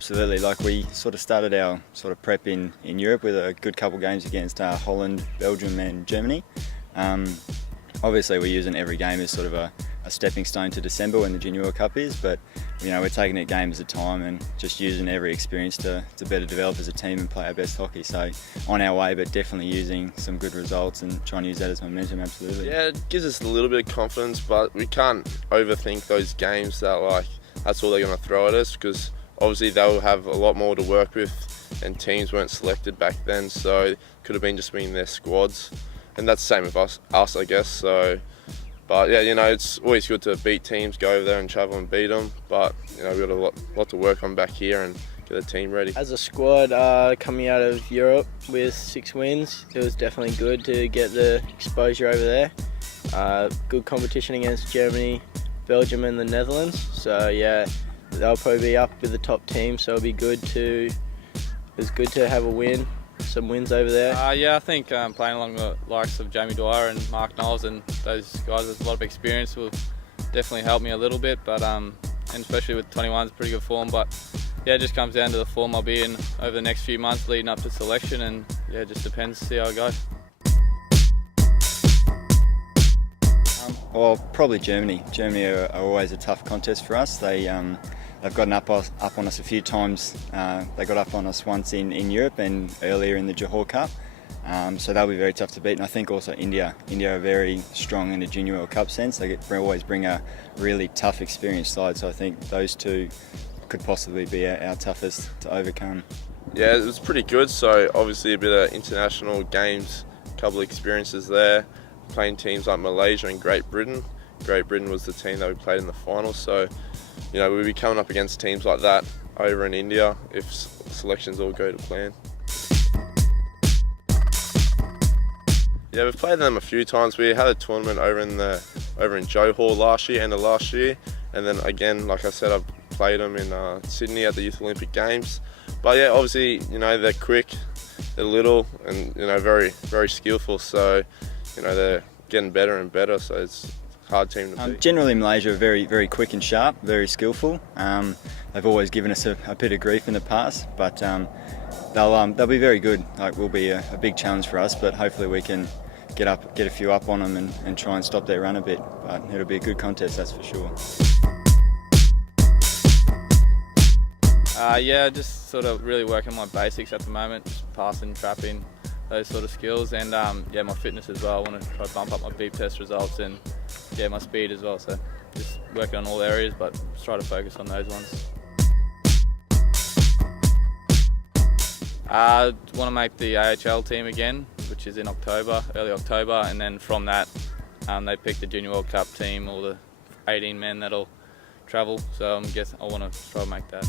absolutely. Like we sort of started our sort of prep in Europe with a good couple games against Holland, Belgium and Germany. Obviously we're using every game as sort of a stepping stone to December when the Junior World Cup is, but we're taking it game at a time and just using every experience to better develop as a team and play our best hockey. So on our way, but definitely using some good results and trying to use that as momentum, absolutely. Yeah, it gives us a little bit of confidence, but we can't overthink those games that that's all they're going to throw at us, because obviously they'll have a lot more to work with and teams weren't selected back then, so it could have just been their squads. And that's the same with us I guess. So, but yeah, it's always good to beat teams, go over there and travel and beat them. But we've got a lot to work on back here and get the team ready. As a squad coming out of Europe with 6 wins, it was definitely good to get the exposure over there. Good competition against Germany, Belgium and the Netherlands. So yeah, they'll probably be up with the top team. So it'll be good to have a win. Some wins over there. Yeah, I think playing along the likes of Jamie Dwyer and Mark Knowles and those guys with a lot of experience will definitely help me a little bit, but and especially with 21's pretty good form. But yeah, it just comes down to the form I'll be in over the next few months leading up to selection, and yeah, it just depends to see how it goes. Well, probably Germany. Germany are always a tough contest for us. They've gotten up on us a few times. They got up on us once in Europe and earlier in the Johor Cup. So they'll be very tough to beat. And I think also India are very strong in the Junior World Cup sense. They always bring a really tough, experienced side. So I think those two could possibly be our toughest to overcome. Yeah, it was pretty good. So obviously a bit of international games, a couple of experiences there. Playing teams like Malaysia and Great Britain. Great Britain was the team that we played in the final. So we'll be coming up against teams like that over in India if selections all go to plan. Yeah, we've played them a few times. We had a tournament over in Johor last year, and then again, like I said, I've played them in Sydney at the Youth Olympic Games. But yeah, obviously, they're quick, they're little, and very, very skillful. So, they're getting better and better. So it's hard team to beat. Generally Malaysia are very, very quick and sharp, very skillful. They've always given us a bit of grief in the past, but they'll be very good. Will be a big challenge for us, but hopefully we can get a few up on them and try and stop their run a bit. But it'll be a good contest, that's for sure. Yeah, just sort of really working my basics at the moment, just passing, trapping, those sort of skills, and yeah, my fitness as well. I want to try to bump up my beep test results and yeah, my speed as well. So just working on all areas, but just try to focus on those ones. I want to make the AHL team again, which is in October, early October, and then from that they pick the Junior World Cup team, all the 18 men that'll travel. So I want to try to make that.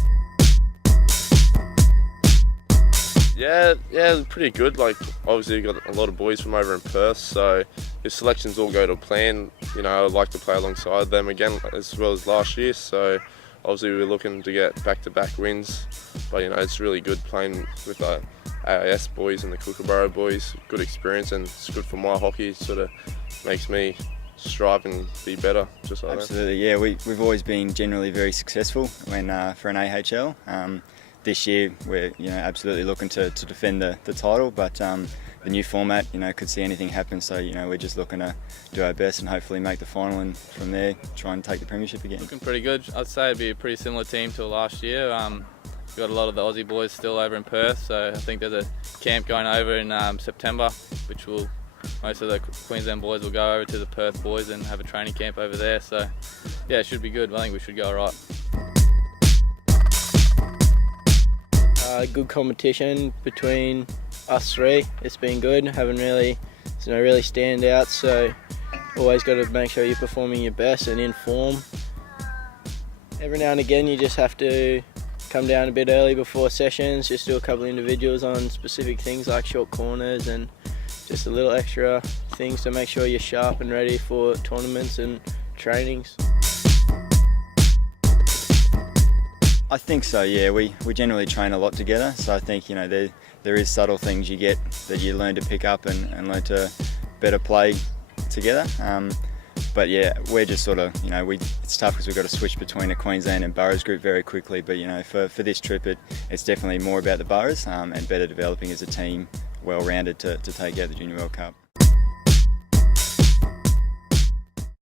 Yeah, it's pretty good. Obviously we've got a lot of boys from over in Perth, so if selections all go to plan, I'd like to play alongside them again as well as last year. So obviously we're looking to get back-to-back wins, but it's really good playing with the AIS boys and the Kookaburra boys. Good experience, and it's good for my hockey. It sort of makes me strive and be better, just like Absolutely, yeah. We've always been generally very successful for an AHL. This year we're absolutely looking to defend the title, but the new format could see anything happen, so we're just looking to do our best and hopefully make the final, and from there try and take the premiership again. Looking pretty good. I'd say it'd be a pretty similar team to last year. We've got a lot of the Aussie boys still over in Perth, so I think there's a camp going over in September, which most of the Queensland boys will go over to the Perth boys and have a training camp over there. So yeah, it should be good. I think we should go all right. Good competition between us three. It's been good. Haven't really stand out. So always got to make sure you're performing your best and in form. Every now and again, you just have to come down a bit early before sessions. Just do a couple of individuals on specific things like short corners and just a little extra things to make sure you're sharp and ready for tournaments and trainings. I think so, yeah. We generally train a lot together, so I think there is subtle things you get that you learn to pick up and learn to better play together. But yeah, we're just sort of, it's tough because we've got to switch between a Queensland and Burras group very quickly. But for this trip, it's definitely more about the Burras and better developing as a team, well-rounded to take out the Junior World Cup.